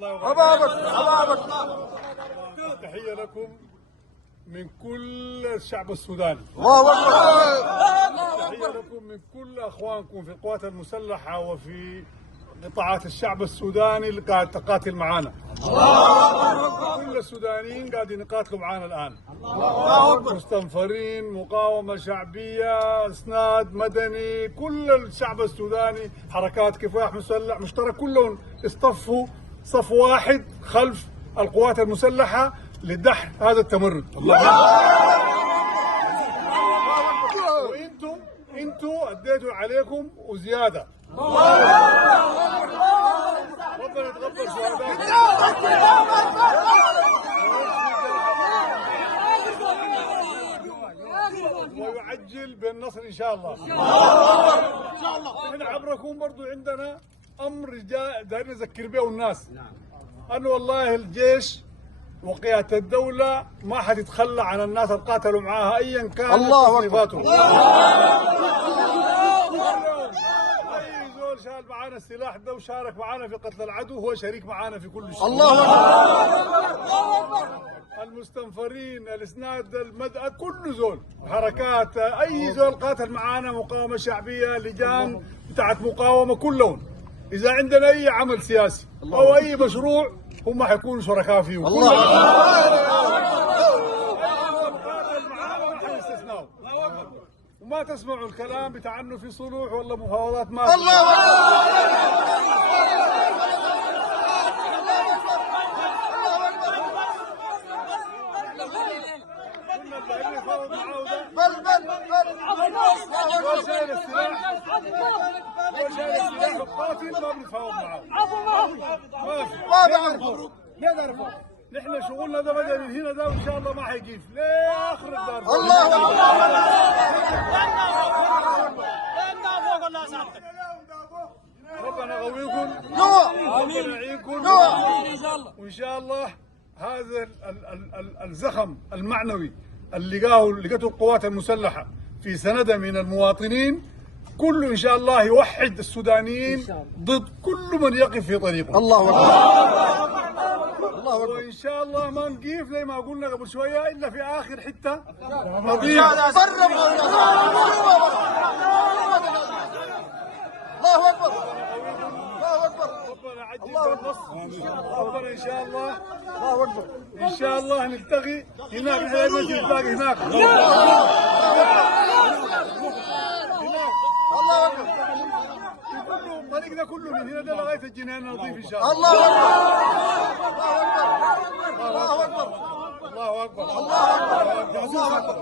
الله وبركاته. تحية لكم من كل الشعب السوداني. الله اكبر. تحية لكم من كل اخوانكم في القوات المسلحة وفي قطاعات الشعب السوداني اللي قاعد تقاتل معانا. كل السودانيين قاعدين يقاتلوا معانا الان. مستنفرين، مقاومة شعبية، اسناد مدني، كل الشعب السوداني، حركات كفاح مسلح مشترك، كلهم اصطفوا صف واحد خلف القوات المسلحة لدحر هذا التمرد. وانتوا اديتوا عليكم وزيادة. ربنا يتقبل شهداءكم ويعجل بالنصر ان شاء الله. احنا عبركم برضو عندنا امر دايرين نذكر به الناس انه والله الجيش وقيادة الدولة ما حتتخلى عن الناس اللي قاتلوا معاها ايا كانت تصنيفاتهم. اي زول شال معانا السلاح ده وشارك معانا في قتل العدو هو شريك معانا في كل شيء. الله اكبر. المستنفرين، الاسناد، المدأ، كل زول، حركات، اي زول قاتل معانا، مقاومة شعبية، لجان بتاعت مقاومة، كلهم اذا عندنا اي عمل سياسي او اي مشروع هم حيكونوا شركاء فيه. الله وما تسمعوا الكلام بتاع انه في صلح ولا مفاوضات. ما شايل السلاح القاتل ما بنتفاوض معه. ما بيعرفوا. نحن شغلنا ده بدأ من هنا ده وان شاء الله ما حيجيف لاخر الدار. الله ربنا يقويكم، ربنا يعينكم، وان شاء الله هذا الزخم المعنوي اللي لقته القوات المسلحة في سندة من المواطنين كله ان شاء الله يوحد السودانيين ضد كل من يقف في طريقه. الله اكبر. الله اكبر. وان شاء الله ما نقيف زي ما قلنا قبل شويه الا في اخر حته نضيف. الله اكبر. الله اكبر. ربنا عجل بالنصر. ربنا ان شاء الله. الله اكبر. ان شاء الله نلتقي هناك. احنا نجي نتلاقي هناك. الله اكبر. الطريق ده كله من هنا لغايه الجنان نضيف ان شاء الله. الله اكبر. الله اكبر. الله اكبر. الله اكبر. الله اكبر.